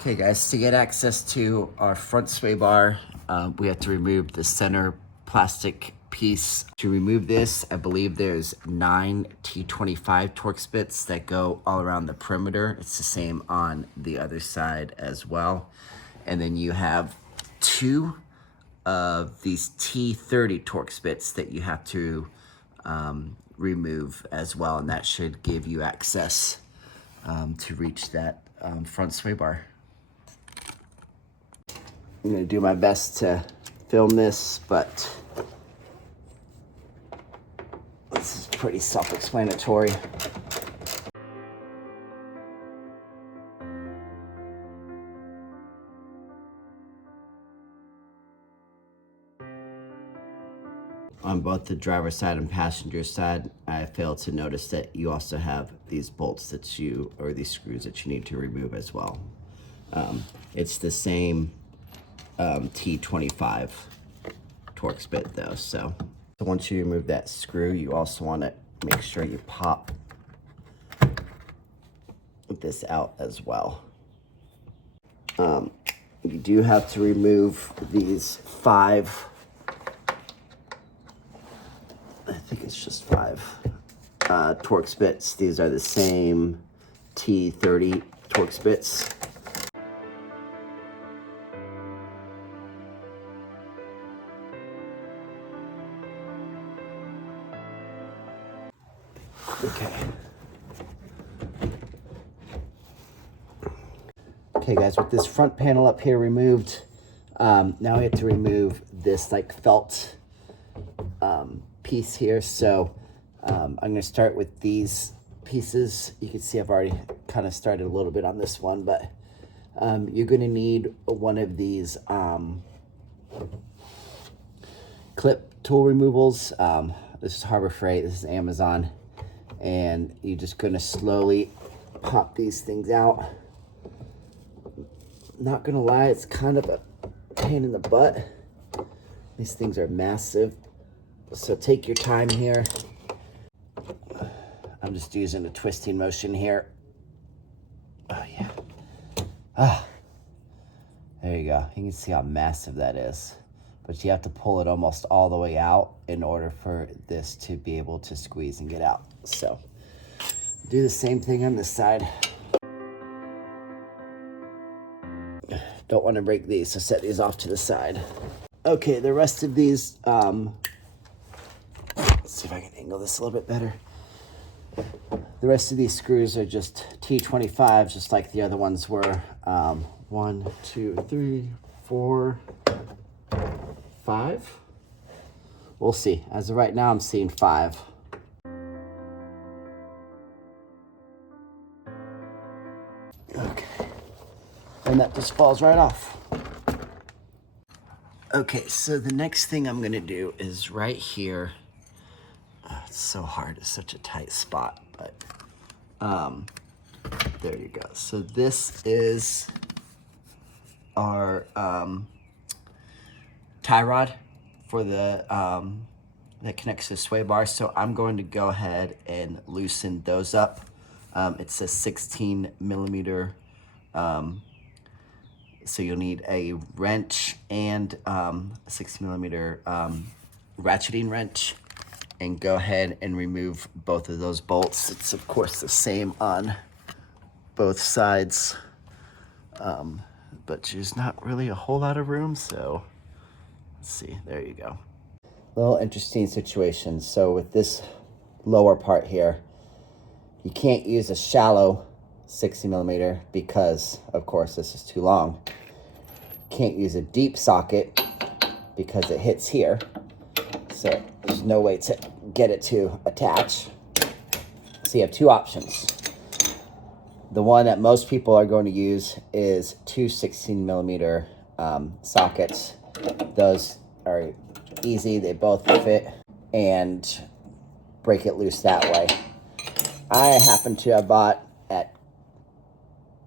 Okay guys, to get access to our front sway bar, we have to remove the center plastic piece. To remove this, I believe there's 9 T25 Torx bits that go all around the perimeter. It's the same on the other side as well. And then you have 2 of these T30 Torx bits that you have to remove as well, and that should give you access to reach that front sway bar. I'm gonna do my best to film this, but this is pretty self-explanatory. On both the driver's side and passenger side, I failed to notice that you also have these bolts that or these screws that you need to remove as well. It's the same T25 Torx bit though, so once you remove that screw, you also want to make sure you pop this out as well. You do have to remove these 5, I think it's just 5 Torx bits. These are the same T30 Torx bits. Okay guys, with this front panel up here removed, now we have to remove this like felt piece here. So I'm gonna start with these pieces. You can see I've already kind of started a little bit on this one, but you're gonna need one of these clip tool removals. This is Harbor Freight, this is Amazon, and you're just gonna slowly pop these things out. Not gonna lie, it's kind of a pain in the butt. These things are massive, so take your time here. I'm just using a twisting motion here. Oh yeah. Ah, there you go. You can see how massive that is. But you have to pull it almost all the way out in order for this to be able to squeeze and get out. So do the same thing on this side. Don't want to break these, so set these off to the side. Okay, the rest of these, let's see if I can angle this a little bit better. The rest of these screws are just T25, just like the other ones were. 1, 2, 3, 4, 5. We'll see. As of right now, I'm seeing 5. Okay. And that just falls right off. Okay, so the next thing I'm gonna do is right here. It's so hard, it's such a tight spot, but there you go. So this is our tie rod for the that connects to the sway bar. So I'm going to go ahead and loosen those up. It's a 16 millimeter, so you'll need a wrench and a 16 millimeter ratcheting wrench, and go ahead and remove both of those bolts. It's of course the same on both sides, but there's not really a whole lot of room, so let's see, there you go. Little interesting situation. So with this lower part here, you can't use a shallow 60 millimeter because of course this is too long. Can't use a deep socket because it hits here, so there's no way to get it to attach. So you have 2 options. The one that most people are going to use is 2 16 millimeter sockets. Those are easy, they both fit, and break it loose that way. I happen to have bought at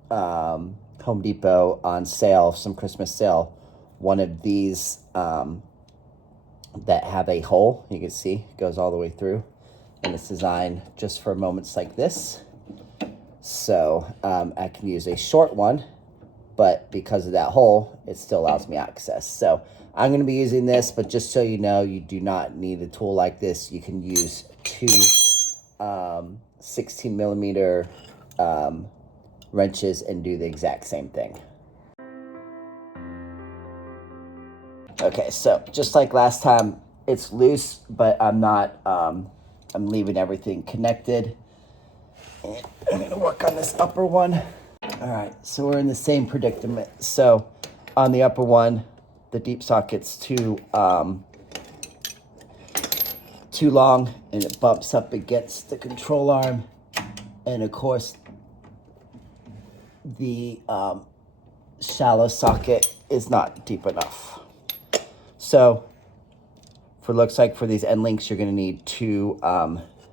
Home Depot on sale, some Christmas sale, one of these that have a hole. You can see it goes all the way through, and it's designed just for moments like this. So I can use a short one but because of that hole, it still allows me access. So I'm going to be using this, but just so you know, you do not need a tool like this. You can use two 16 millimeter wrenches and do the exact same thing. Okay, so just like last time, it's loose, but I'm not, I'm leaving everything connected. And I'm gonna work on this upper one. All right, so we're in the same predicament. So on the upper one, the deep socket's too long, and it bumps up against the control arm. And of course, the shallow socket is not deep enough. So looks like for these Endlinks, you're gonna need two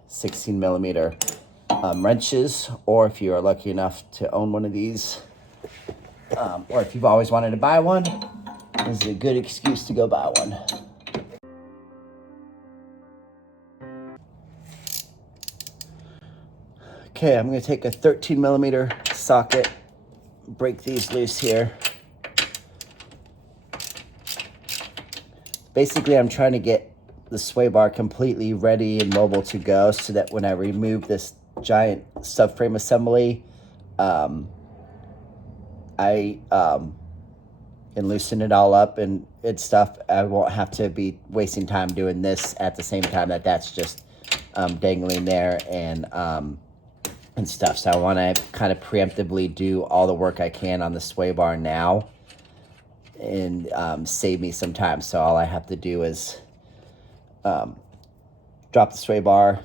16 millimeter wrenches, or if you are lucky enough to own one of these, or if you've always wanted to buy one, this is a good excuse to go buy one. Okay, I'm gonna take a 13 millimeter socket, break these loose here. Basically, I'm trying to get the sway bar completely ready and mobile to go, so that when I remove this giant subframe assembly, I can loosen it all up and stuff. I won't have to be wasting time doing this at the same time that that's just dangling there and stuff. So I want to kind of preemptively do all the work I can on the sway bar now and save me some time. So all I have to do is drop the sway bar,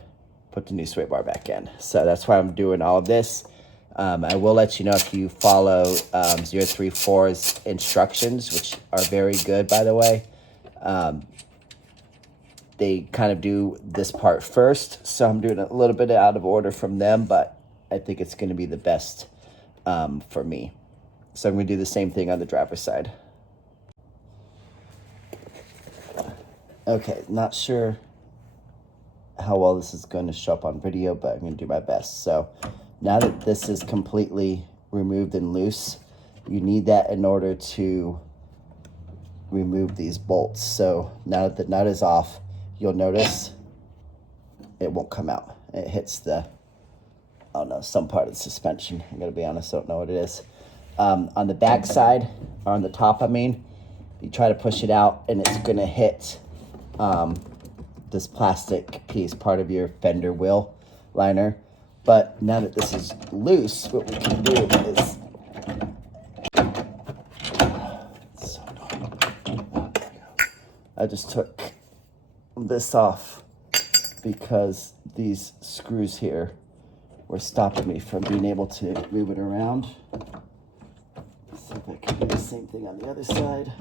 put the new sway bar back in. So that's why I'm doing all of this. I will let you know if you follow 034's instructions, which are very good, by the way. They kind of do this part first, so I'm doing a little bit out of order from them, but I think it's going to be the best for me. So I'm going to do the same thing on the driver's side. Okay, not sure how well this is going to show up on video, but I'm going to do my best. So now that this is completely removed and loose, you need that in order to remove these bolts. So now that the nut is off, you'll notice it won't come out. It hits the, I don't know, some part of the suspension. I'm going to be honest, I don't know what it is. On the back side, or on the top, I mean, you try to push it out and it's going to hit this plastic piece, part of your fender wheel liner. But now that this is loose, what we can do is, I just took this off because these screws here were stopping me from being able to move it around. See if I can do the same thing on the other side.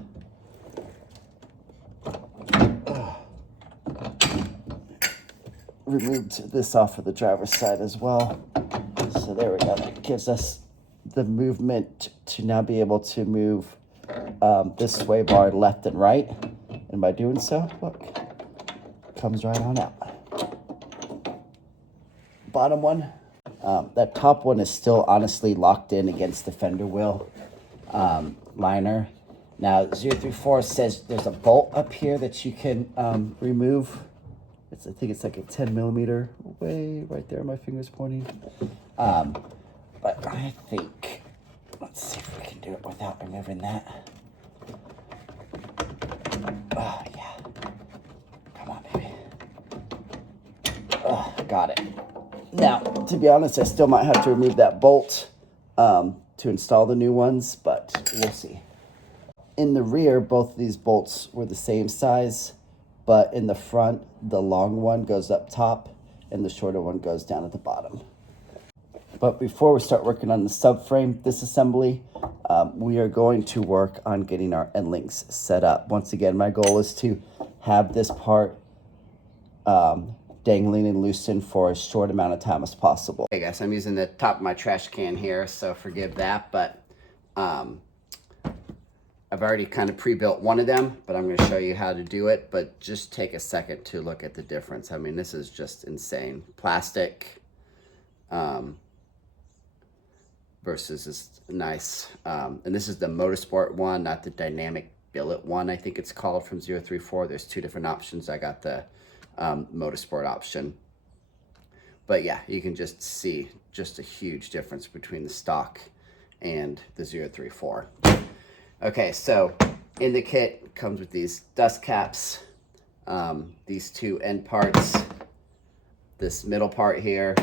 Removed this off of the driver's side as well. So there we go. That gives us the movement to now be able to move this sway bar left and right. And by doing so, look, it comes right on out. Bottom one, that top one is still honestly locked in against the fender wheel liner. Now 034 says there's a bolt up here that you can remove. I think it's like a 10 millimeter way right there. My finger's pointing. But I think, let's see if we can do it without removing that. Oh, yeah. Come on, baby. Oh, got it. Now, to be honest, I still might have to remove that bolt to install the new ones, but we'll see. In the rear, both of these bolts were the same size, but in the front, the long one goes up top and the shorter one goes down at the bottom. But before we start working on the subframe disassembly, we are going to work on getting our Endlinks set up. Once again, my goal is to have this part dangling and loosened for as short amount of time as possible. Hey guys, I'm using the top of my trash can here, so forgive that, but I've already kind of pre-built one of them, but I'm going to show you how to do it. But just take a second to look at the difference. I mean, this is just insane. Plastic, versus this nice, and this is the Motorsport one, not the dynamic billet one, I think it's called, from 034. There's two different options. I got the Motorsport option. But yeah, you can just see just a huge difference between the stock and the 034. Okay, so in the kit comes with these dust caps, these two end parts, this middle part here,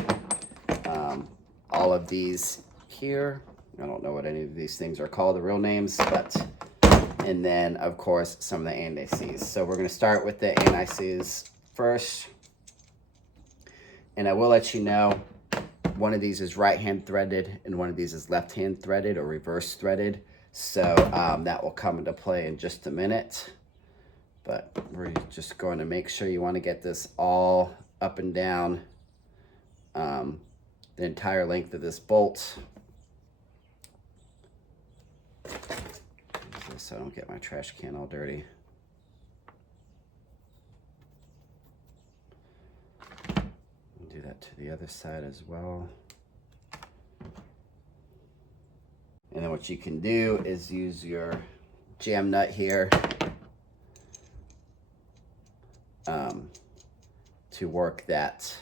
all of these here. I don't know what any of these things are called, the real names, but, and then of course some of the anti-seize. So we're gonna start with the anti-seize first. And I will let you know, one of these is right-hand threaded and one of these is left-hand threaded or reverse threaded. So that will come into play in just a minute. But we're just going to make sure you want to get this all up and down the entire length of this bolt. So I don't get my trash can all dirty. Do that to the other side as well. And then what you can do is use your jam nut here to work that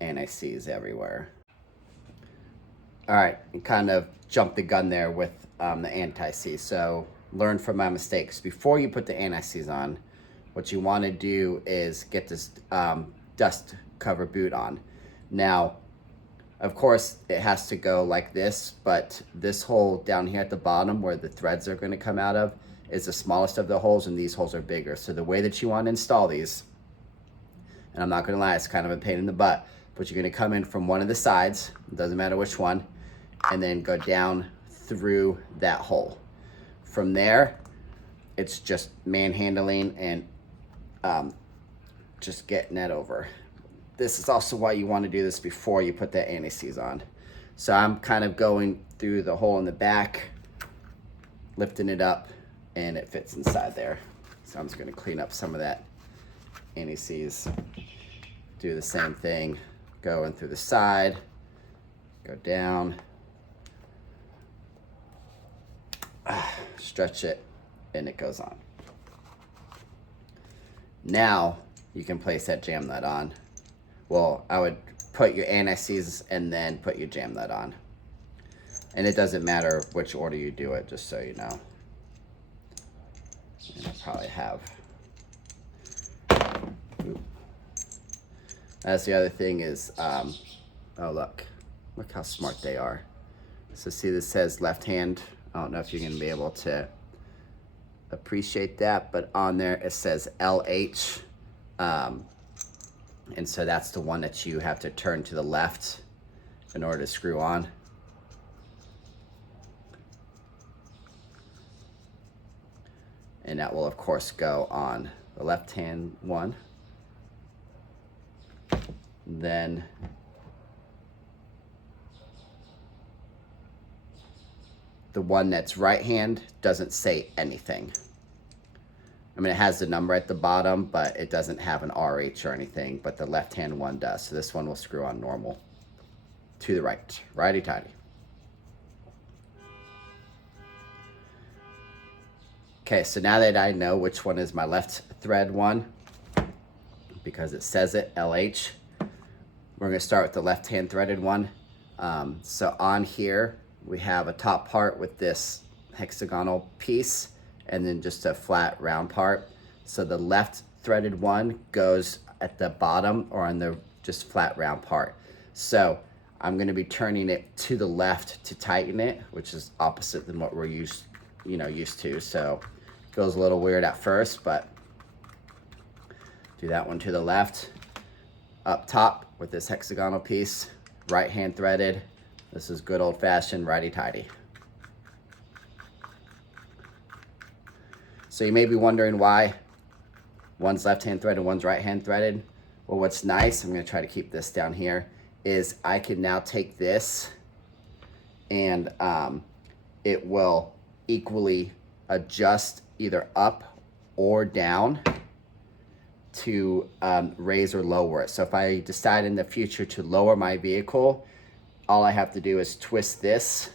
anti-seize everywhere. All right, and kind of jumped the gun there with the anti-seize. So learn from my mistakes. Before you put the anti-seize on, what you want to do is get this dust cover boot on. Now, of course, it has to go like this, but this hole down here at the bottom where the threads are going to come out of is the smallest of the holes, and these holes are bigger. So the way that you want to install these, and I'm not going to lie, it's kind of a pain in the butt, but you're going to come in from one of the sides, it doesn't matter which one, and then go down through that hole. From there, it's just manhandling and just getting that over. This is also why you want to do this before you put that anti-seize on. So I'm kind of going through the hole in the back, lifting it up, and it fits inside there. So I'm just going to clean up some of that anti-seize. Do the same thing, going through the side, go down, stretch it, and it goes on. Now you can place that jam nut on. Well, I would put your anti-seize and then put your jam nut on. And it doesn't matter which order you do it, just so you know. And I probably have. Ooh. That's the other thing is, oh look how smart they are. So see, this says left hand. I don't know if you're gonna be able to appreciate that, but on there it says LH. And so that's the one that you have to turn to the left in order to screw on. And that will of course go on the left hand one. Then the one that's right hand doesn't say anything. I mean, it has the number at the bottom, but it doesn't have an RH or anything, but the left-hand one does. So this one will screw on normal to the right, righty-tighty. Okay, so now that I know which one is my left thread one, because it says it, LH, we're gonna start with the left-hand threaded one. So on here, we have a top part with this hexagonal piece, and then just a flat round part. So the left threaded one goes at the bottom or on the just flat round part. So I'm gonna be turning it to the left to tighten it, which is opposite than what we're used to. So it goes a little weird at first, but do that one to the left. Up top with this hexagonal piece, right hand threaded. This is good old fashioned righty-tighty. So you may be wondering why one's left-hand threaded, one's right-hand threaded. Well, what's nice, I'm gonna try to keep this down here, is I can now take this and it will equally adjust either up or down to raise or lower it. So if I decide in the future to lower my vehicle, all I have to do is twist this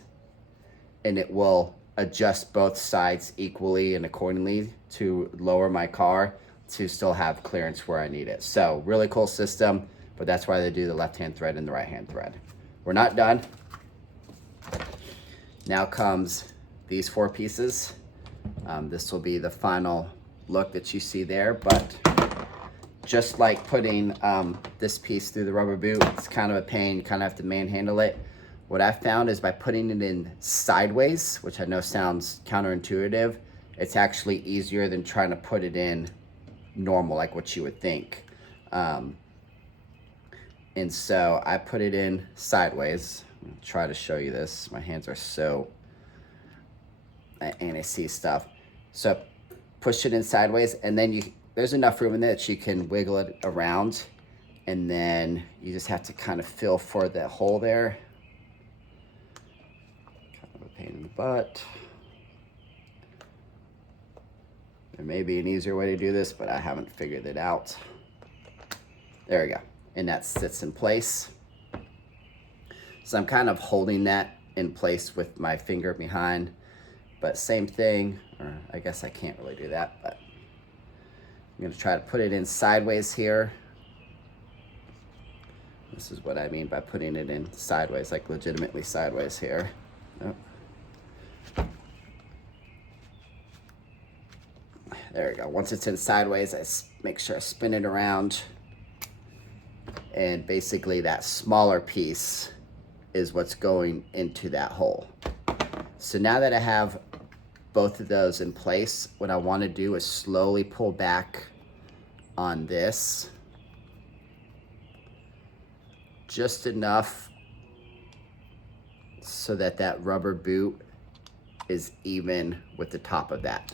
and it will adjust both sides equally and accordingly to lower my car to still have clearance where I need it. So really cool system, but that's why they do the left-hand thread and the right-hand thread. We're not done. Now comes these 4 pieces. This will be the final look that you see there, but just like putting this piece through the rubber boot, it's kind of a pain, you kind of have to manhandle it. What I found is by putting it in sideways, which I know sounds counterintuitive, it's actually easier than trying to put it in normal, like what you would think. And so I put it in sideways. I'm gonna try to show you this. My hands are so anti-seize stuff. So push it in sideways, and then there's enough room in there that you can wiggle it around, and then you just have to kind of feel for the hole there. Kind of a pain in the butt. There may be an easier way to do this, but I haven't figured it out. There we go. And that sits in place. So I'm kind of holding that in place with my finger behind, but same thing, or I guess I can't really do that, but I'm gonna try to put it in sideways here. This is what I mean by putting it in sideways, like legitimately sideways here. Oh. There we go. Once it's in sideways, I make sure I spin it around. And basically that smaller piece is what's going into that hole. So now that I have both of those in place, what I want to do is slowly pull back on this. Just enough so that that rubber boot is even with the top of that.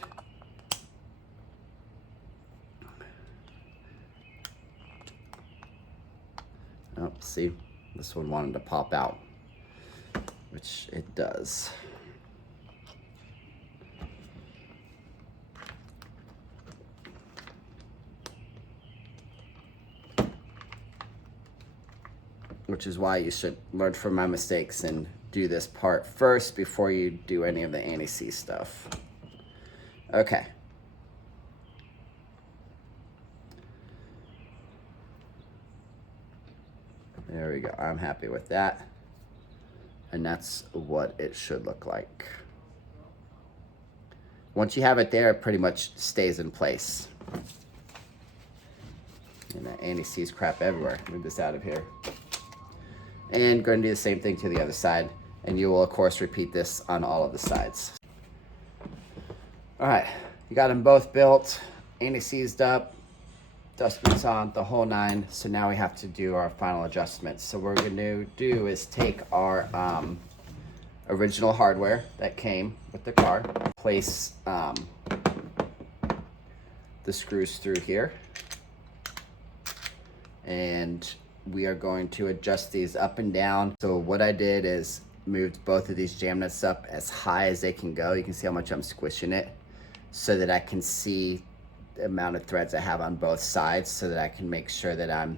Oh, see, this one wanted to pop out, which it does. Which is why you should learn from my mistakes and do this part first before you do any of the anti-seize stuff. Okay. There we go. I'm happy with that. And that's what it should look like. Once you have it there, it pretty much stays in place. And that anti-seize crap everywhere. Move this out of here. And going to do the same thing to the other side. And you will, of course, repeat this on all of the sides. All right, you got them both built, anti-seized up, dustbins on, the whole 9. So now we have to do our final adjustments. So what we're going to do is take our original hardware that came with the car, place the screws through here, and we are going to adjust these up and down. So what I did is moved both of these jam nuts up as high as they can go. You can see how much I'm squishing it so that I can see the amount of threads I have on both sides, so that I can make sure that I'm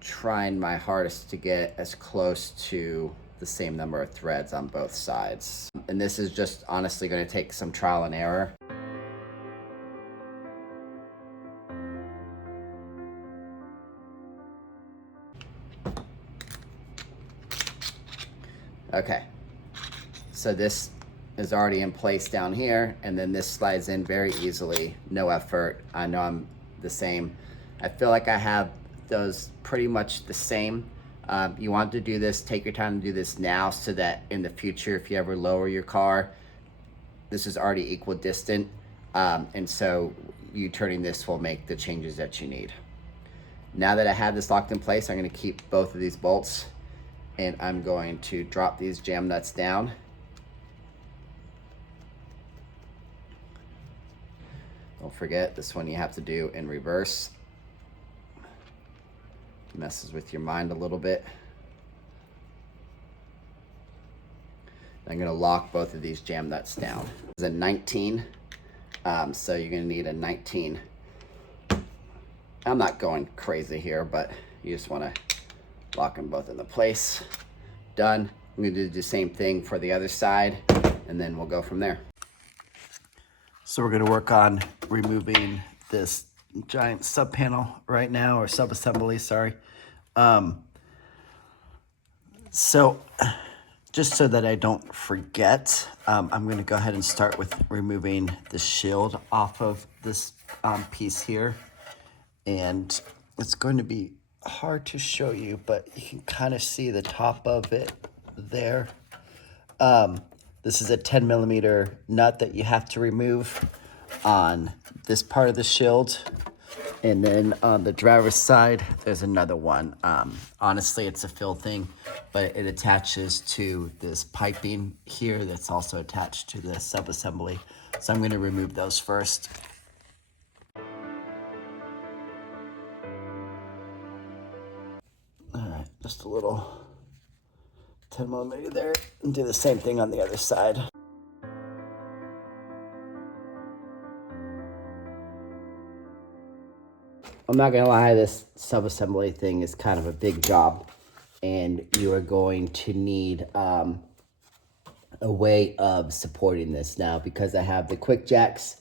trying my hardest to get as close to the same number of threads on both sides. And this is just honestly going to take some trial and error. Okay, so this is already in place down here, and then this slides in very easily, no effort. I know I'm the same. I feel like I have those pretty much the same. You want to do this, take your time to do this now, so that in the future, if you ever lower your car, this is already equidistant, and so you turning this will make the changes that you need. Now that I have this locked in place, I'm going to keep both of these bolts, and I'm going to drop these jam nuts down. Don't forget, this one you have to do in reverse. Messes with your mind a little bit. I'm going to lock both of these jam nuts down. It's a 19, so you're going to need a 19. I'm not going crazy here, but you just want to lock them both into place. done. I'm gonna do the same thing for the other side, and then we'll go from there. So we're gonna work on removing this giant sub panel right now, or sub assembly, sorry. So just so that I don't forget, I'm gonna go ahead and start with removing the shield off of this piece here. And it's going to be hard to show you, but you can kind of see the top of it there. This is a 10 millimeter nut that you have to remove on this part of the shield. And then on the driver's side, there's another one. Honestly, it's a fill thing, but it attaches to this piping here that's also attached to the sub-assembly. So I'm going to remove those first. All right, just a little 10 millimeter there, and do the same thing on the other side. I'm not gonna lie, this sub-assembly thing is kind of a big job, and you are going to need a way of supporting this. Now, because I have the quick jacks,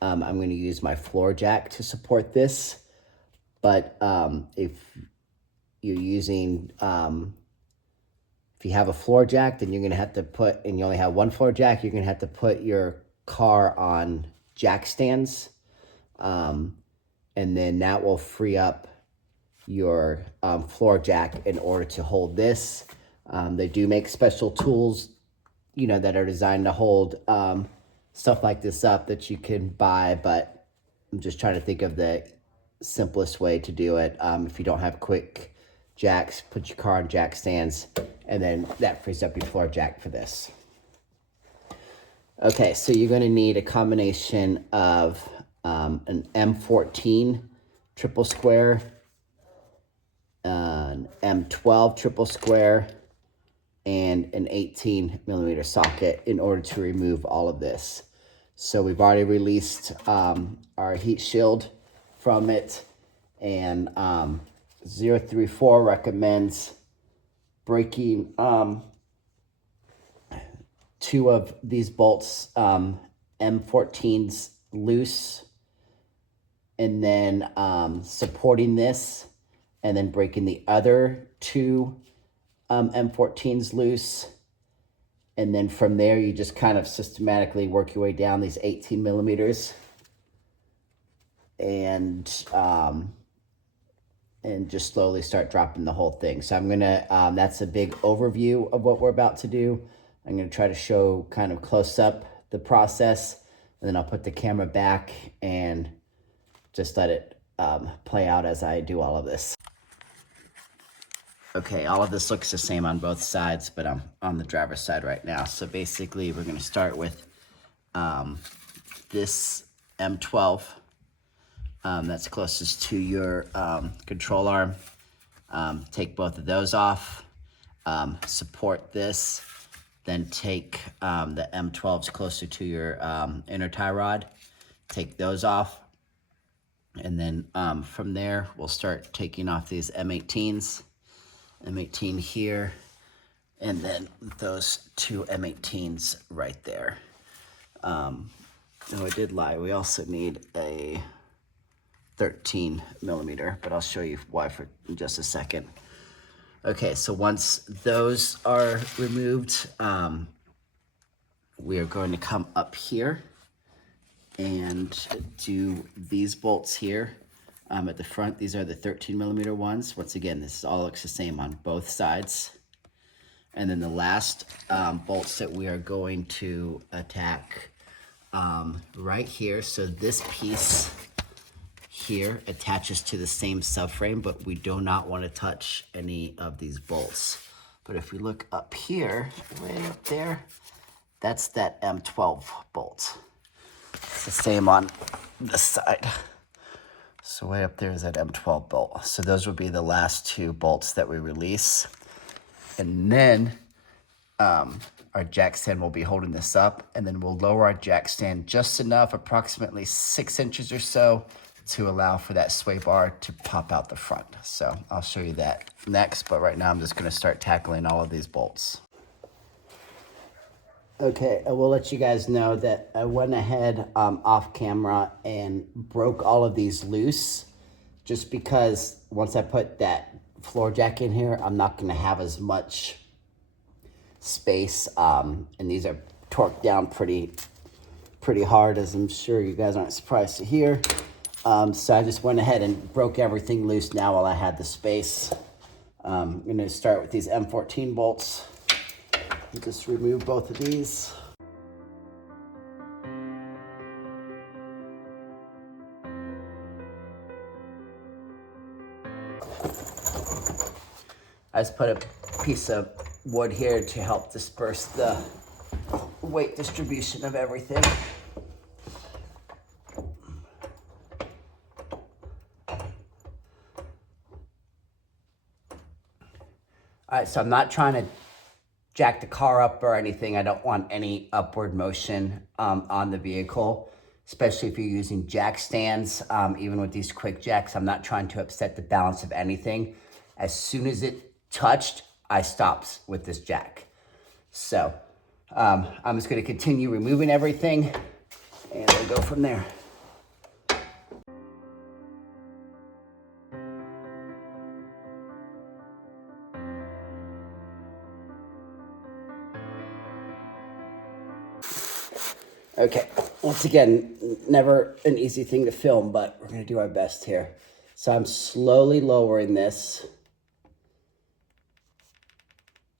I'm gonna use my floor jack to support this. But if you're using, if you have a floor jack, then you're gonna have to put, and you only have one floor jack, you're gonna have to put your car on jack stands. And then that will free up your floor jack in order to hold this. They do make special tools, you know, that are designed to hold stuff like this up that you can buy, but I'm just trying to think of the simplest way to do it. If you don't have quick jacks, put your car on jack stands, and then that frees up your floor jack for this. Okay, so you're gonna need a combination of an M14 triple square, an M12 triple square, and an 18 millimeter socket in order to remove all of this. So we've already released our heat shield from it, and 034 recommends breaking 2 of these bolts, M14s loose, and then supporting this, and then breaking the other 2 M14s loose. And then from there, you just kind of systematically work your way down these 18 millimeters. And just slowly start dropping the whole thing. So I'm gonna, that's a big overview of what we're about to do. I'm gonna try to show kind of close up the process, and then I'll put the camera back and just let it play out as I do all of this. Okay, all of this looks the same on both sides, but I'm on the driver's side right now. So basically, we're gonna start with this M12 that's closest to your control arm. Take both of those off, support this, then take the M12s closer to your inner tie rod, take those off, and then from there, we'll start taking off these M18s, M18 here, and then those 2 M18s right there. Oh, I did lie, we also need a 13 millimeter, but I'll show you why in just a second. Okay, so once those are removed, we are going to come up here and do these bolts here at the front. These are the 13 millimeter ones. Once again, this all looks the same on both sides. And then the last bolts that we are going to attack right here. So this piece here attaches to the same subframe, but we do not want to touch any of these bolts. But if we look up here, way up there, that's that M12 bolt. It's the same on this side. So way up there is that M12 bolt. So those would be the last 2 bolts that we release. And then our jack stand will be holding this up, and then we'll lower our jack stand just enough, approximately 6 inches or so, to allow for that sway bar to pop out the front. So I'll show you that next, but right now I'm just gonna start tackling all of these bolts. Okay, I will let you guys know that I went ahead off camera and broke all of these loose, just because once I put that floor jack in here, I'm not gonna have as much space, and these are torqued down pretty hard, as I'm sure you guys aren't surprised to hear. So I just went ahead and broke everything loose now while I had the space. I'm gonna start with these M14 bolts. Just remove both of these. I just put a piece of wood here to help disperse the weight distribution of everything. All right, so I'm not trying to jack the car up or anything. I don't want any upward motion on the vehicle, especially if you're using jack stands. Even with these quick jacks, I'm not trying to upset the balance of anything. As soon as it touched, I stopped with this jack. So I'm just gonna continue removing everything and we'll go from there. Okay, once again, never an easy thing to film, but we're gonna do our best here. So I'm slowly lowering this,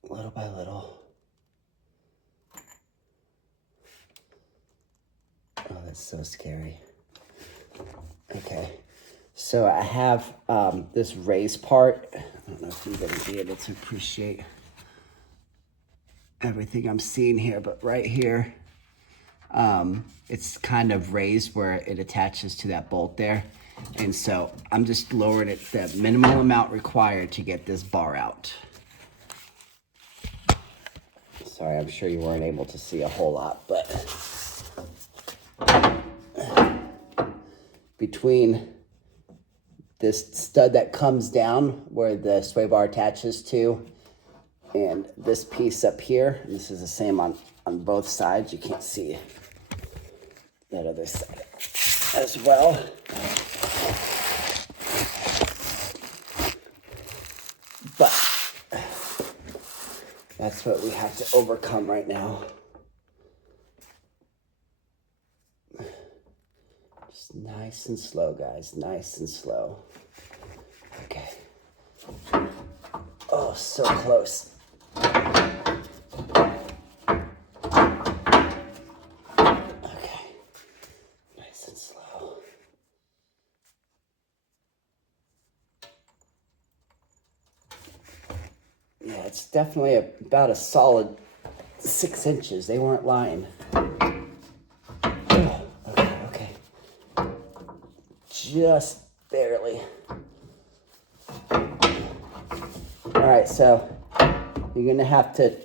little by little. Oh, that's so scary. Okay, so I have this raised part. I don't know if you're gonna be able to appreciate everything I'm seeing here, but right here, it's kind of raised where it attaches to that bolt there. And so I'm just lowering it the minimal amount required to get this bar out. Sorry, I'm sure you weren't able to see a whole lot, but between this stud that comes down where the sway bar attaches to and this piece up here, and this is the same on both sides, you can't see that other side as well. But that's what we have to overcome right now. Just nice and slow, guys, nice and slow. Okay. Oh, so close. Yeah, it's definitely about a solid 6 inches. They weren't lying. Oh, okay. Just barely. All right, so you're gonna have to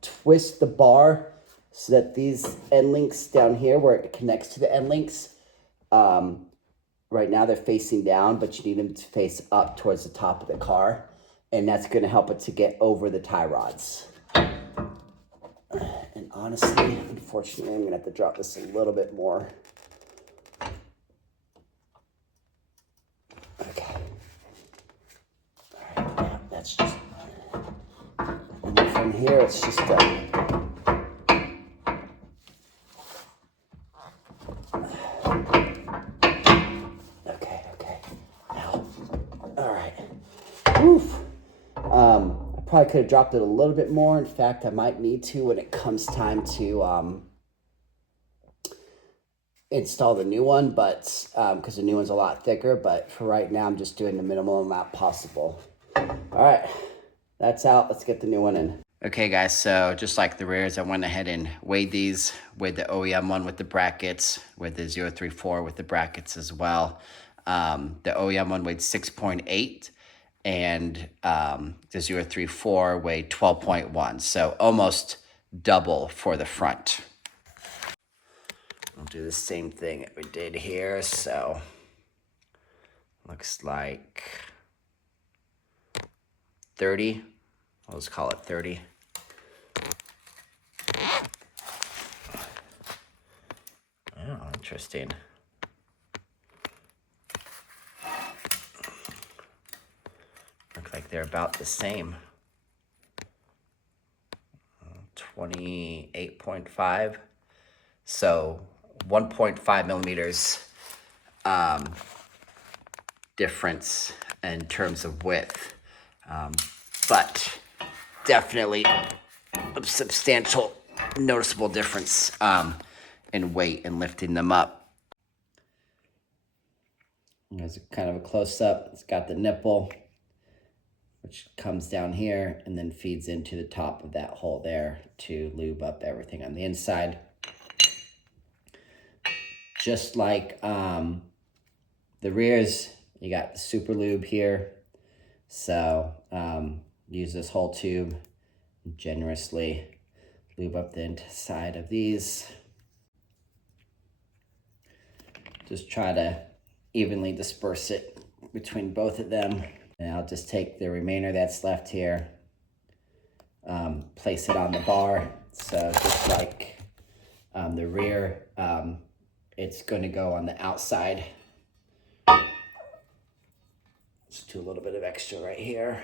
twist the bar so that these Endlinks down here where it connects to the Endlinks, right now they're facing down, but you need them to face up towards the top of the car. And that's going to help it to get over the tie rods. And honestly, unfortunately, I'm going to have to drop this a little bit more. Okay. All right, now that's just... And then from here, it's just... Okay. Now. All right. Oof. I probably could have dropped it a little bit more. In fact, I might need to when it comes time to install the new one, but because the new one's a lot thicker. But for right now, I'm just doing the minimal amount possible. All right, that's out. Let's get the new one in. Okay, guys, so just like the rears, I went ahead and weighed these, weighed the OEM one with the brackets, with the 034 with the brackets as well. The OEM one weighed 6.8. And the 034 weighed 12.1, so almost double for the front. We'll do the same thing that we did here, so Looks like 30. Let's call it 30. Oh, interesting. Look like they're about the same. 28.5. So 1.5 millimeters difference in terms of width. But definitely a substantial, noticeable difference in weight and lifting them up. There's kind of a close-up. It's got the nipple, which comes down here and then feeds into the top of that hole there to lube up everything on the inside. Just like the rears, you got the super lube here. So use this whole tube and generously lube up the inside of these. Just try to evenly disperse it between both of them. And I'll just take the remainder that's left here, place it on the bar. So just like the rear, it's going to go on the outside. Let's do a little bit of extra right here.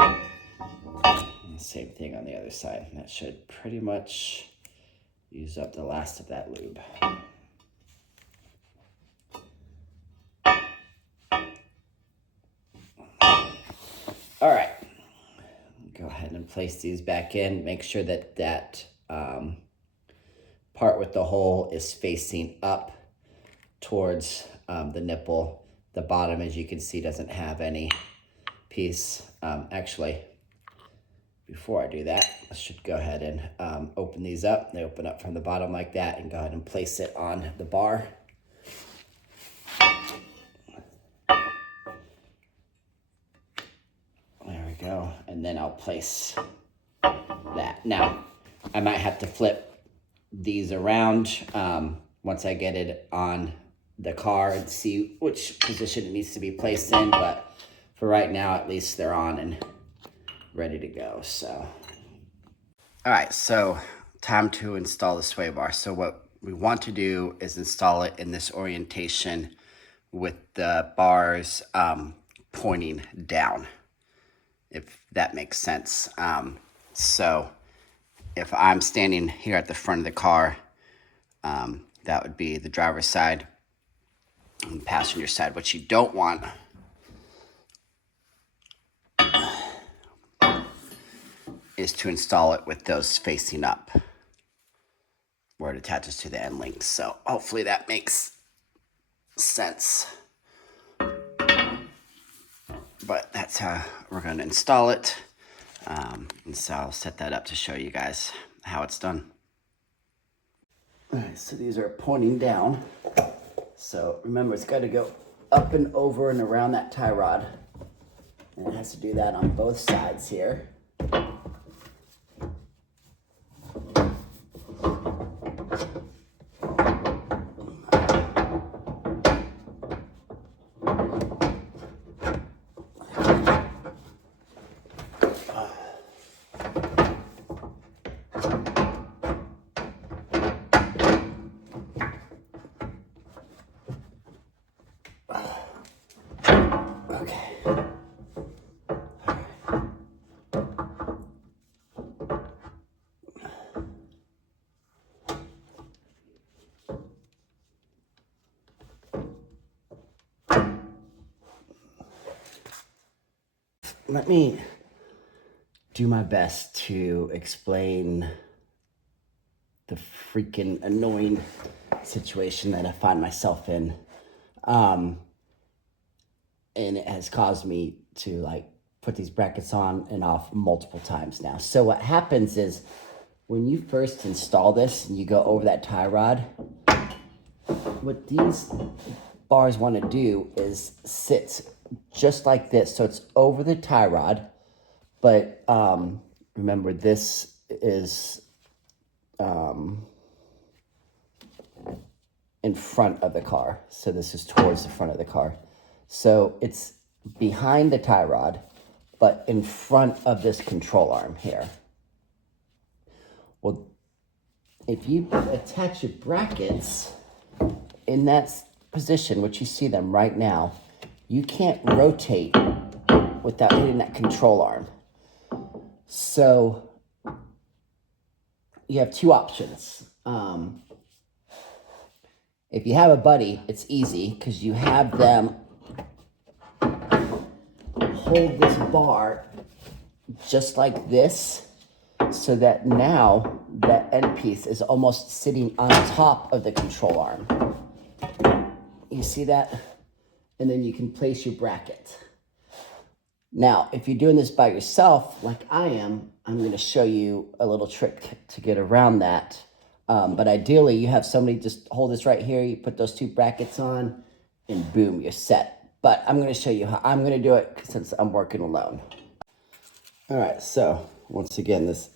And same thing on the other side. That should pretty much use up the last of that lube. All right, go ahead and place these back in. Make sure that that part with the hole is facing up towards the nipple. The bottom, as you can see, doesn't have any piece. Actually, before I do that, I should go ahead and open these up. They open up from the bottom like that, and go ahead and place it on the bar. There we go. And then I'll place that. Now, I might have to flip these around once I get it on the car and see which position it needs to be placed in. But for right now, at least they're on and ready to go. So, all right, so time to install the sway bar. So what we want to do is install it in this orientation with the bars pointing down, if that makes sense. So if I'm standing here at the front of the car, that would be the driver's side and passenger side. What you don't want is to install it with those facing up where it attaches to the Endlinks. So hopefully that makes sense. But that's how we're going to install it. And so I'll set that up to show you guys how it's done. All right, so these are pointing down. So remember, it's got to go up and over and around that tie rod. And it has to do that on both sides here. Let me do my best to explain the freaking annoying situation that I find myself in. And it has caused me to put these brackets on and off multiple times now. So what happens is when you first install this and you go over that tie rod, what these bars want to do is sit just like this. So it's over the tie rod, but remember this is in front of the car. So this is towards the front of the car. So it's behind the tie rod, but in front of this control arm here. Well, if you attach your brackets in that position, which you see them right now, you can't rotate without hitting that control arm. So you have two options. If you have a buddy, it's easy because you have them hold this bar just like this, so that now that end piece is almost sitting on top of the control arm. You see that? And then you can place your bracket. Now, if you're doing this by yourself, like I am, I'm going to show you a little trick to get around that. But ideally, you have somebody just hold this right here. You put those two brackets on, and boom, you're set. But I'm going to show you how I'm going to do it since I'm working alone. All right, so once again, this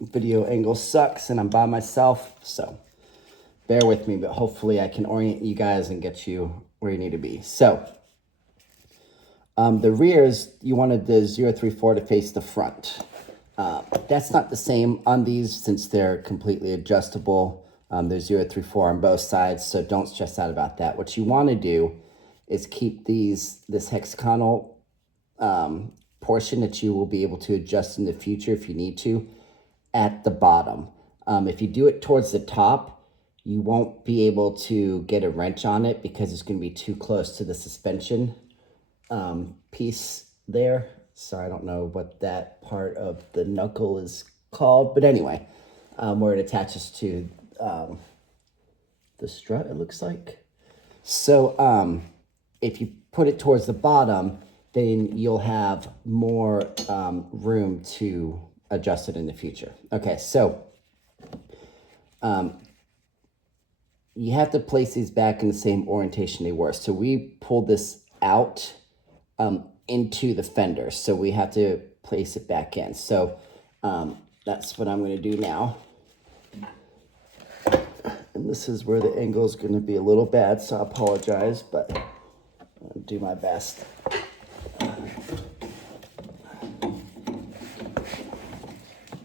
video angle sucks, and I'm by myself, so bear with me. But hopefully, I can orient you guys and get you where you need to be. So the rears, you wanted the 034 to face the front. That's not the same on these since they're completely adjustable. There's 034 on both sides, so don't stress out about that. What you want to do is keep this hexagonal portion that you will be able to adjust in the future if you need to at the bottom. If you do it towards the top, you won't be able to get a wrench on it because it's going to be too close to the suspension piece there. Sorry, I don't know what that part of the knuckle is called, but anyway, where it attaches to the strut, it looks like. So if you put it towards the bottom, then you'll have more room to adjust it in the future. Okay, so you have to place these back in the same orientation they were. So we pulled this out into the fender, so we have to place it back in. So that's what I'm going to do now. And this is where the angle is going to be a little bad, so I apologize, but I'll do my best.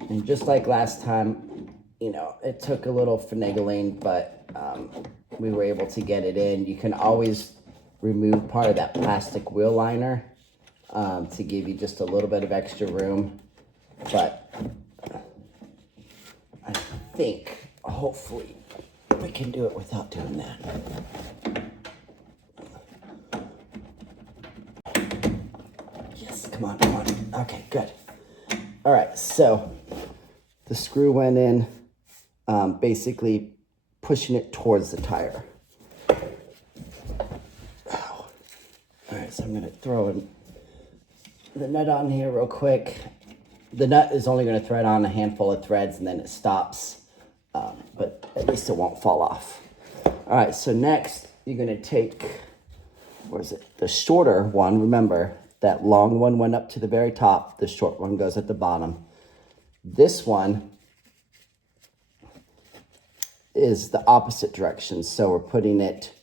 And just like last time, you know, it took a little finagling, but we were able to get it in. You can always remove part of that plastic wheel liner to give you just a little bit of extra room. But I think, hopefully, we can do it without doing that. Yes, come on, come on. Okay, good. All right, so the screw went in, basically pushing it towards the tire. Ow. All right, so I'm gonna throw the nut on here real quick. The nut is only gonna thread on a handful of threads and then it stops, but at least it won't fall off. All right, so next you're gonna take, where is it? The shorter one. Remember, that long one went up to the very top. The short one goes at the bottom. This one is the opposite direction. So we're putting it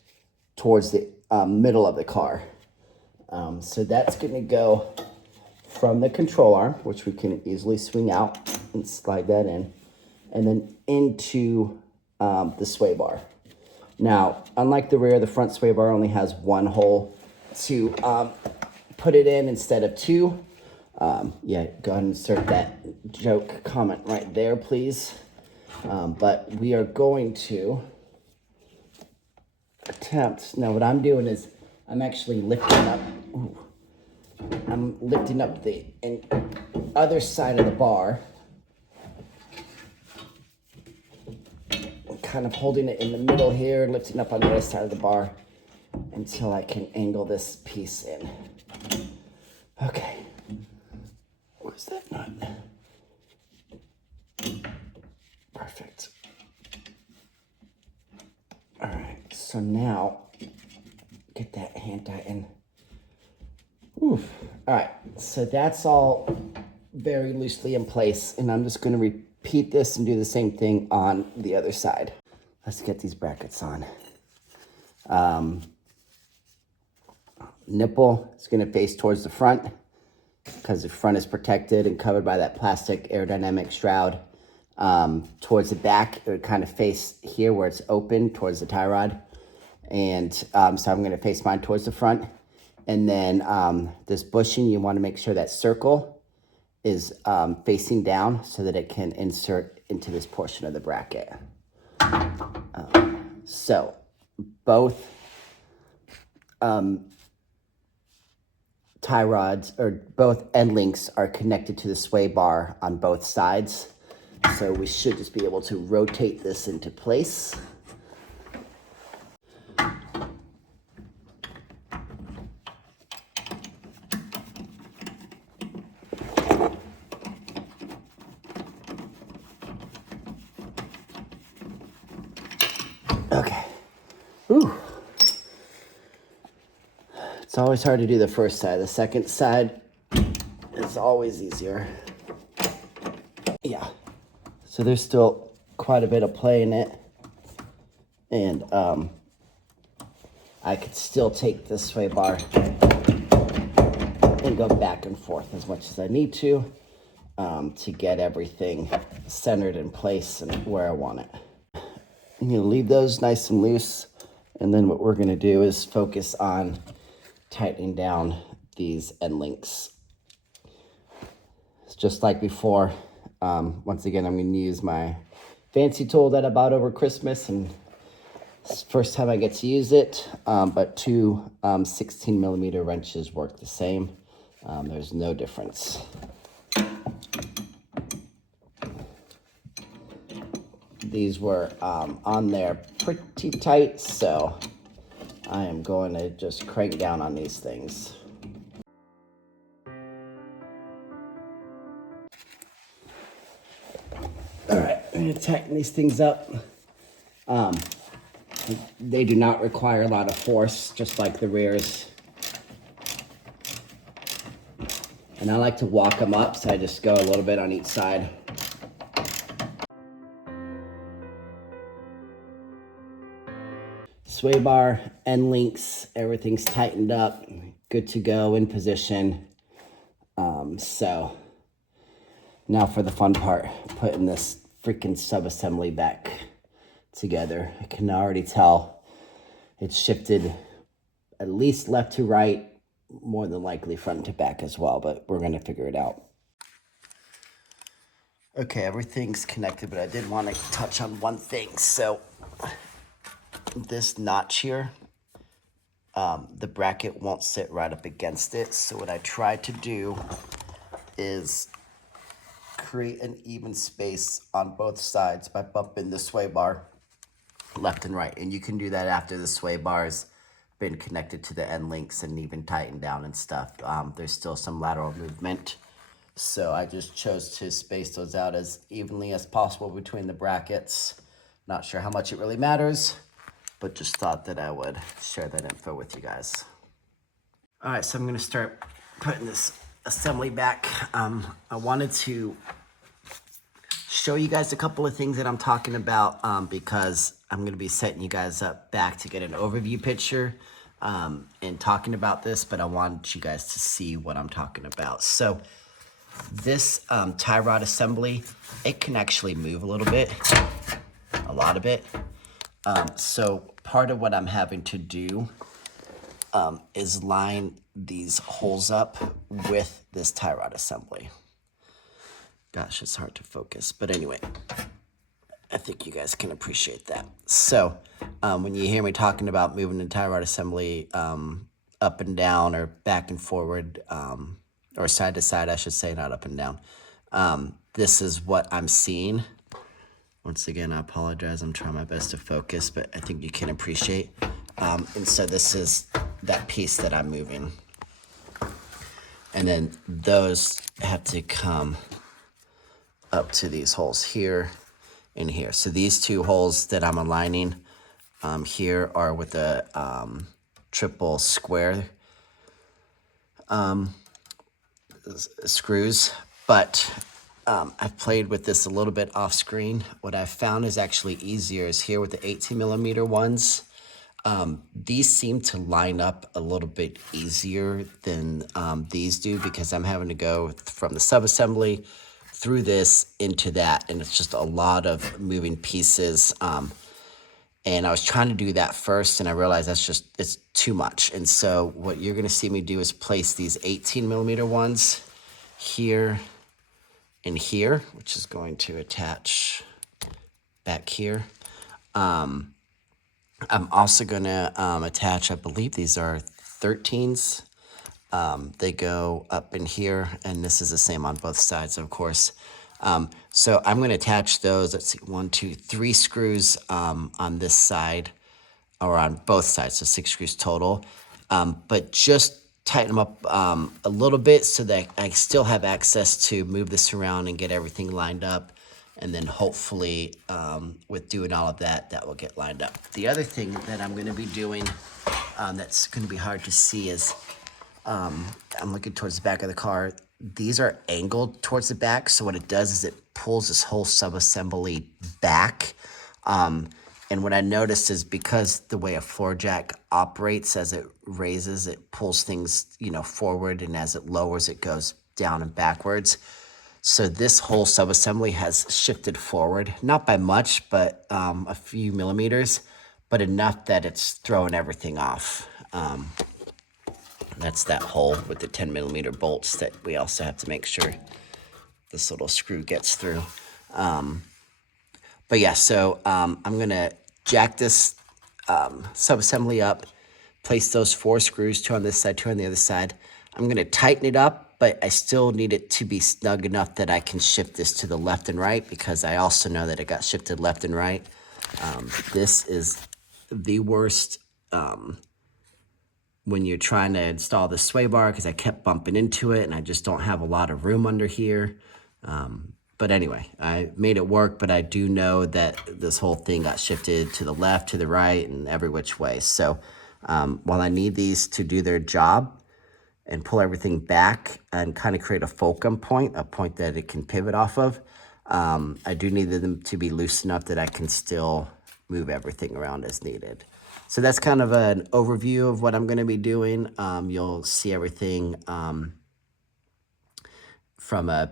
towards the middle of the car. So that's going to go from the control arm, which we can easily swing out and slide that in, and then into the sway bar. Now, unlike the rear, the front sway bar only has one hole to put it in instead of two. Yeah, go ahead and insert that joke comment right there, please. But we are going to attempt. Now, what I'm doing is I'm actually lifting up. I'm lifting up the other side of the bar. I'm kind of holding it in the middle here, lifting up on the other side of the bar until I can angle this piece in. Okay. Where's that nut? Perfect. All right, so now get that hand tightened. Oof. All right, so that's all very loosely in place, and I'm just going to repeat this and do the same thing on the other side. Let's get these brackets on. nipple is going to face towards the front because the front is protected and covered by that plastic aerodynamic shroud. Towards the back, it would kind of face here where it's open towards the tie rod. And so I'm going to face mine towards the front. And then this bushing, you want to make sure that circle is facing down so that it can insert into this portion of the bracket. So both tie rods, or both end links, are connected to the sway bar on both sides. So we should just be able to rotate this into place. Okay. Ooh. It's always hard to do the first side. The second side is always easier. Yeah. So there's still quite a bit of play in it. And I could still take this sway bar and go back and forth as much as I need to get everything centered in place and where I want it. And you leave those nice and loose. And then what we're going to do is focus on tightening down these end links. It's just like before. Once again, I'm going to use my fancy tool that I bought over Christmas, and it's the first time I get to use it. But two 16 millimeter wrenches work the same. There's no difference. These were on there pretty tight, so I am going to just crank down on these things. All right, I'm going to tighten these things up. They do not require a lot of force, just like the rears. And I like to walk them up, so I just go a little bit on each side. Sway bar, end links, everything's tightened up, good to go, in position. So now for the fun part, putting this freaking sub-assembly back together. I can already tell it's shifted at least left to right, more than likely front to back as well, but we're gonna figure it out. Okay, everything's connected, but I did want to touch on one thing. So this notch here, the bracket won't sit right up against it. So what I tried to do is create an even space on both sides by bumping the sway bar left and right. And you can do that after the sway bar's been connected to the end links and even tightened down and stuff. There's still some lateral movement. So I just chose to space those out as evenly as possible between the brackets. Not sure how much it really matters, but just thought that I would share that info with you guys. All right, so I'm gonna start putting this assembly back. I wanted to show you guys a couple of things that I'm talking about because I'm gonna be setting you guys up back to get an overview picture and talking about this, but I wanted you guys to see what I'm talking about. So this tie rod assembly, it can actually move a little bit, a lot of it. So part of what I'm having to do is line these holes up with this tie rod assembly. Gosh, it's hard to focus, but anyway, I think you guys can appreciate that. So when you hear me talking about moving the tie rod assembly up and down or back and forward, or side to side, I should say, not up and down, this is what I'm seeing. Once again, I apologize. I'm trying my best to focus, but I think you can appreciate. And so this is that piece that I'm moving. And then those have to come up to these holes here and here. So these two holes that I'm aligning here are with a triple square screws, but I've played with this a little bit off screen. What I've found is actually easier is here with the 18 millimeter ones. These seem to line up a little bit easier than these do, because I'm having to go from the subassembly through this into that, and it's just a lot of moving pieces. And I was trying to do that first, and I realized it's too much. And so what you're gonna see me do is place these 18mm ones here and here, which is going to attach back here. I'm also gonna attach, I believe these are 13s. They go up in here, and this is the same on both sides, of course. So I'm gonna attach those, let's see, 1, 2, 3 screws on this side, or on both sides, so 6 screws total. But just tighten them up a little bit so that I still have access to move this around and get everything lined up. And then hopefully with doing all of that, that will get lined up. The other thing that I'm gonna be doing that's gonna be hard to see is, I'm looking towards the back of the car. These are angled towards the back, so what it does is it pulls this whole subassembly back. And what I noticed is, because the way a floor jack operates, as it raises, it pulls things, you know, forward, and as it lowers, it goes down and backwards. So this whole subassembly has shifted forward, not by much, but a few millimeters, but enough that it's throwing everything off. That's that hole with the 10mm bolts that we also have to make sure this little screw gets through. But yeah, so I'm gonna jack this subassembly up, place those 4 screws, 2 on this side, 2 on the other side. I'm gonna tighten it up, but I still need it to be snug enough that I can shift this to the left and right, because I also know that it got shifted left and right. This is the worst when you're trying to install the sway bar, because I kept bumping into it and I just don't have a lot of room under here. But anyway, I made it work, but I do know that this whole thing got shifted to the left, to the right, and every which way. So while I need these to do their job and pull everything back and kind of create a fulcrum point, a point that it can pivot off of, I do need them to be loose enough that I can still move everything around as needed. So that's kind of an overview of what I'm going to be doing. You'll see everything from a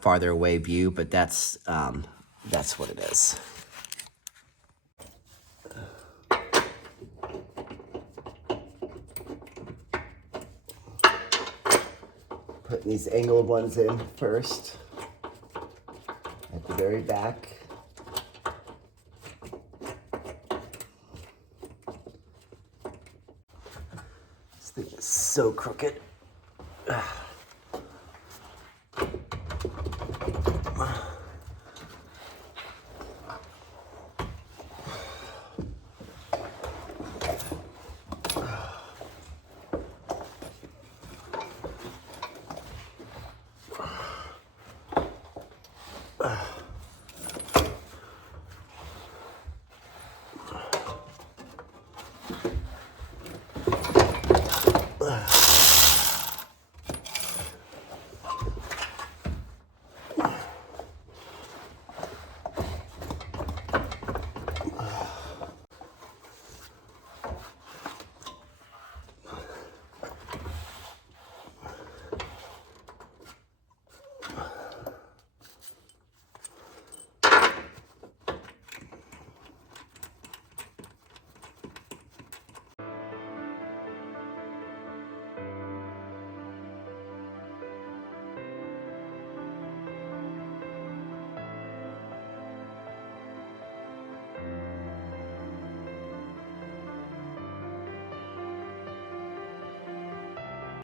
farther away view, but that's what it is. Putting these angled ones in first at the very back. This thing is so crooked.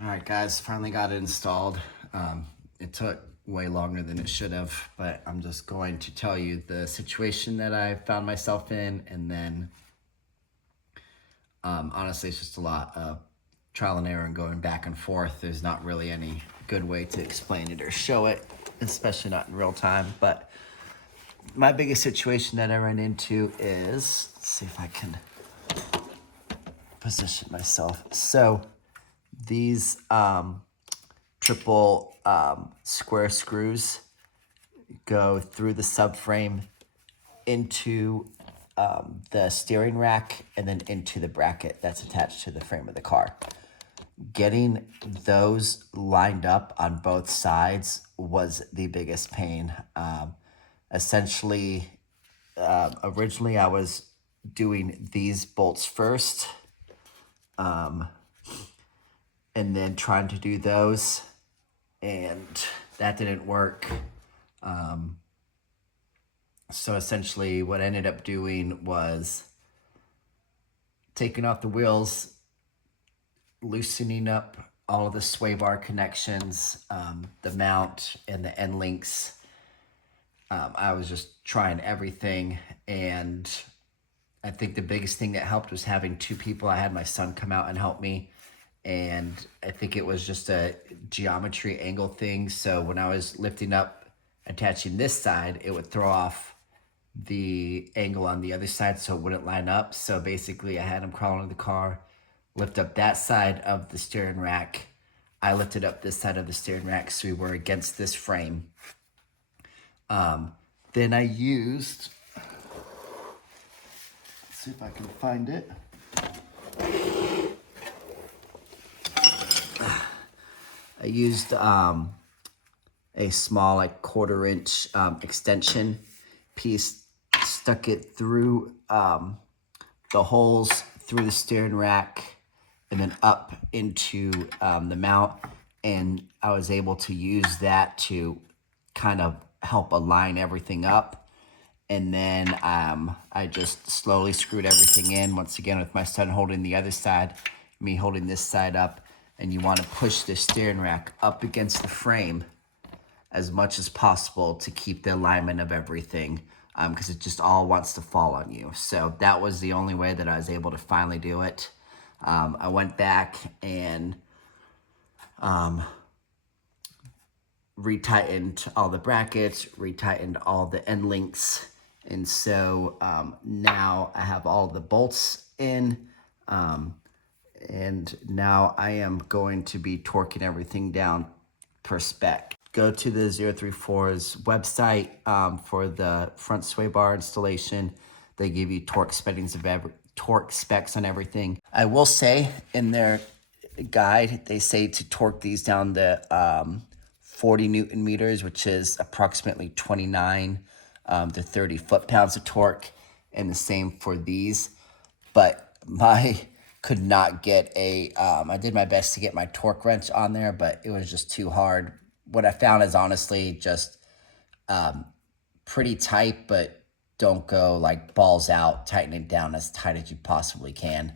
All right, guys, finally got it installed. It took way longer than it should have, but I'm just going to tell you the situation that I found myself in, and then honestly, it's just a lot of trial and error and going back and forth. There's not really any good way to explain it or show it, especially not in real time. But my biggest situation that I ran into is, let's see if I can position myself. So these triple square screws go through the subframe into the steering rack and then into the bracket that's attached to the frame of the car. Getting those lined up on both sides was the biggest pain. Essentially, originally I was doing these bolts first, and then trying to do those, and that didn't work. So essentially what I ended up doing was taking off the wheels, loosening up all of the sway bar connections, the mount and the Endlinks. I was just trying everything, and I think the biggest thing that helped was having two people. I had my son come out and help me, and I think it was just a geometry angle thing. So when I was lifting up, attaching this side, it would throw off the angle on the other side so it wouldn't line up. So basically I had him crawl into the car, lift up that side of the steering rack. I lifted up this side of the steering rack so we were against this frame. Then I used, let's see if I can find it. I used a small like 1/4 inch extension piece, stuck it through the holes through the steering rack and then up into the mount, and I was able to use that to kind of help align everything up. And then I just slowly screwed everything in, once again with my son holding the other side, me holding this side up. And you want to push the steering rack up against the frame as much as possible to keep the alignment of everything, because it just all wants to fall on you. So that was the only way that I was able to finally do it. I went back and retightened all the brackets, retightened all the Endlinks, and so now I have all the bolts in, and now I am going to be torquing everything down per spec. Go to the 034's website for the front sway bar installation. They give you torque specs on everything. I will say in their guide, they say to torque these down to 40 Newton meters, which is approximately 29 to 30 foot-pounds of torque, and the same for these. But could not get a, I did my best to get my torque wrench on there, but it was just too hard. What I found is honestly just pretty tight, but don't go like balls out. Tighten it down as tight as you possibly can.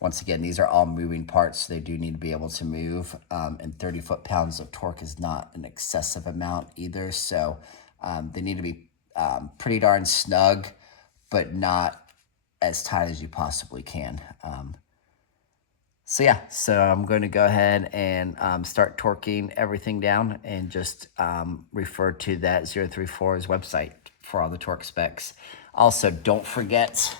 Once again, these are all moving parts, so they do need to be able to move. And 30 foot-pounds of torque is not an excessive amount either. So they need to be pretty darn snug, but not as tight as you possibly can. So yeah, so I'm going to go ahead and start torquing everything down, and just refer to that 034's website for all the torque specs. Also, don't forget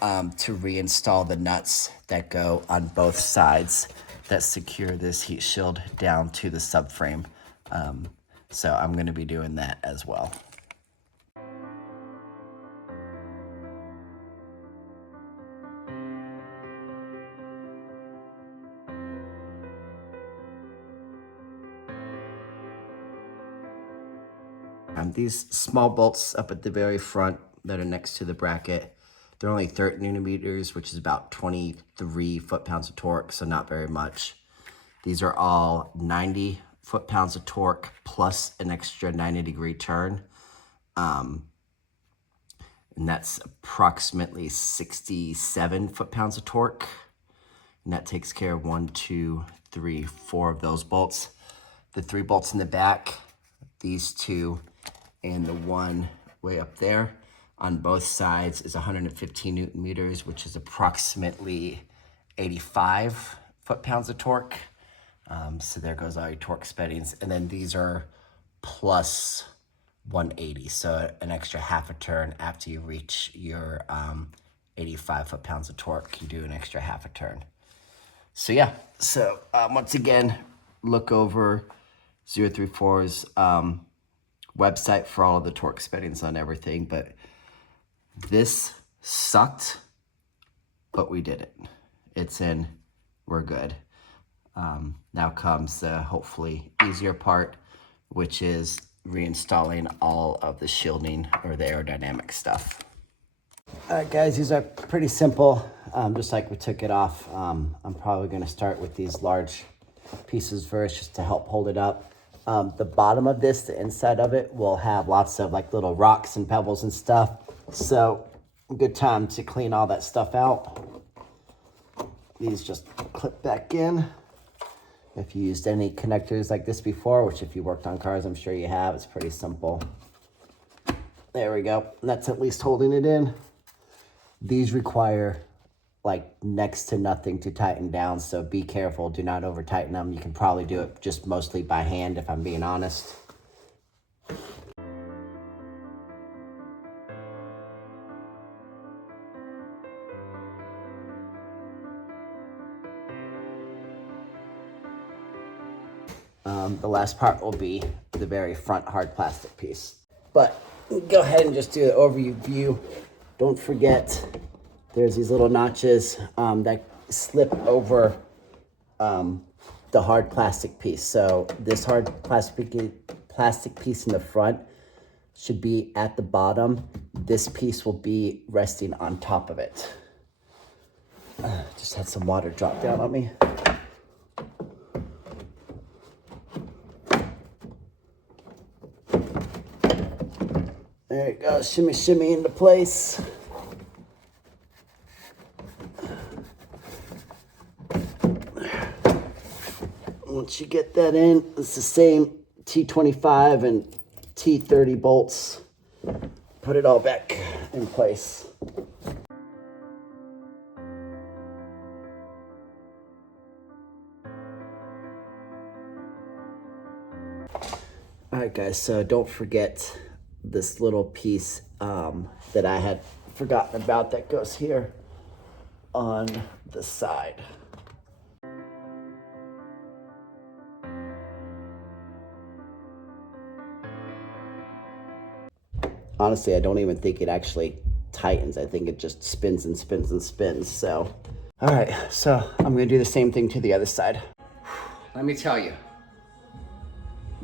to reinstall the nuts that go on both sides that secure this heat shield down to the subframe. So I'm going to be doing that as well. These small bolts up at the very front that are next to the bracket, they're only 30 Newton meters, which is about 23 foot-pounds of torque, so not very much. These are all 90 foot-pounds of torque plus an extra 90-degree turn. And that's approximately 67 foot-pounds of torque. And that takes care of 1, 2, 3, 4 of those bolts. The 3 bolts in the back, these 2, and the one way up there on both sides is 115 Newton meters, which is approximately 85 foot-pounds of torque. So there goes all your torque speddings. And then these are plus 180, so an extra half a turn after you reach your 85 foot-pounds of torque, you do an extra half a turn. So yeah, so once again, look over 034's website for all of the torque speddings on everything. But This sucked, but we did it. It's in, we're good. Now comes the hopefully easier part, which is reinstalling all of the shielding or the aerodynamic stuff. All right, guys, these are pretty simple. Just like we took it off, I'm probably gonna start with these large pieces first just to help hold it up. The bottom of this, the inside of it, will have lots of like little rocks and pebbles and stuff. So good time to clean all that stuff out. These just clip back in. If you used any connectors like this before, which if you worked on cars, I'm sure you have, it's pretty simple. There we go. And that's at least holding it in. These require like next to nothing to tighten down, so be careful. Do not over tighten them. You can probably do it just mostly by hand if I'm being honest. The last part will be the very front hard plastic piece. But go ahead and just do the overview. Don't forget, there's these little notches that slip over the hard plastic piece. So this hard plastic piece in the front should be at the bottom. This piece will be resting on top of it. Just had some water drop down on me. There you go, shimmy, shimmy into place. Once you get that in, it's the same T25 and T30 bolts. Put it all back in place. All right, guys, so don't forget this little piece that I had forgotten about that goes here on the side. Honestly, I don't even think it actually tightens. I think it just spins and spins and spins. So, all right, so I'm gonna do the same thing to the other side. Let me tell you,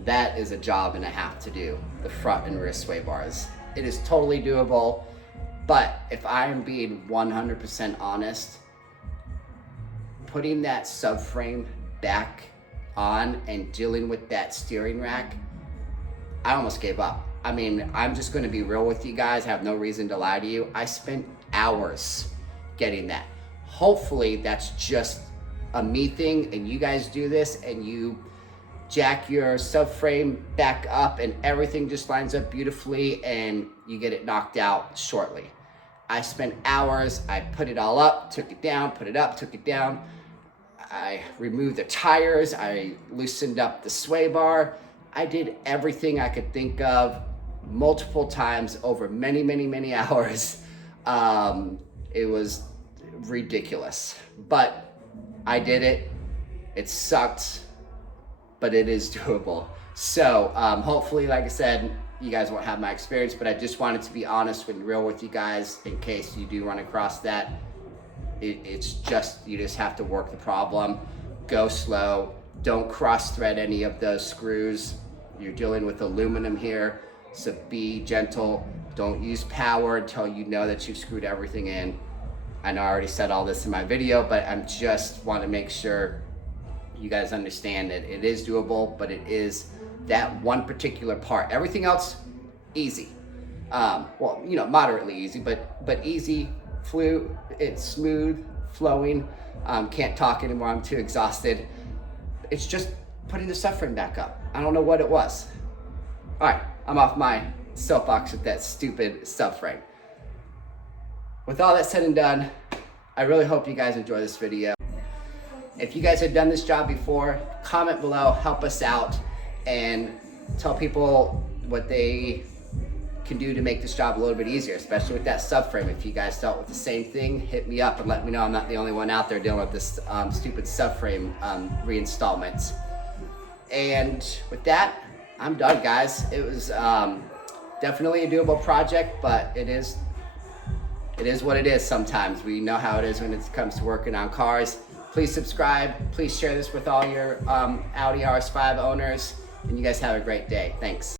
that is a job and a half to do, the front and rear sway bars. It is totally doable, but if I am being 100% honest, putting that subframe back on and dealing with that steering rack, I almost gave up. I mean, I'm just gonna be real with you guys. I have no reason to lie to you. I spent hours getting that. Hopefully that's just a me thing and you guys do this and you jack your subframe back up and everything just lines up beautifully and you get it knocked out shortly. I spent hours, I put it all up, took it down, put it up, took it down. I removed the tires, I loosened up the sway bar. I did everything I could think of multiple times over many, many, many hours. It was ridiculous, but I did it. It sucked, but it is doable. So hopefully, like I said, you guys won't have my experience, but I just wanted to be honest and real with you guys in case you do run across that. It's just, you just have to work the problem, go slow, don't cross thread any of those screws. You're dealing with aluminum here, so be gentle. Don't use power until you know that you've screwed everything in. I know I already said all this in my video, but I just want to make sure you guys understand that it is doable, but it is that one particular part. Everything else, easy. Well, you know, moderately easy, but easy, it's smooth, flowing. Can't talk anymore, I'm too exhausted. It's just putting the subframe back up. I don't know what it was. All right, I'm off my soapbox with that stupid subframe. With all that said and done, I really hope you guys enjoy this video. If you guys have done this job before, comment below, help us out, and tell people what they can do to make this job a little bit easier, especially with that subframe. If you guys dealt with the same thing, hit me up and let me know I'm not the only one out there dealing with this stupid subframe reinstallment. And with that, I'm done, guys. It was definitely a doable project, but it is it is what it is sometimes. We know how it is when it comes to working on cars. Please subscribe. Please share this with all your Audi RS5 owners. And you guys have a great day. Thanks.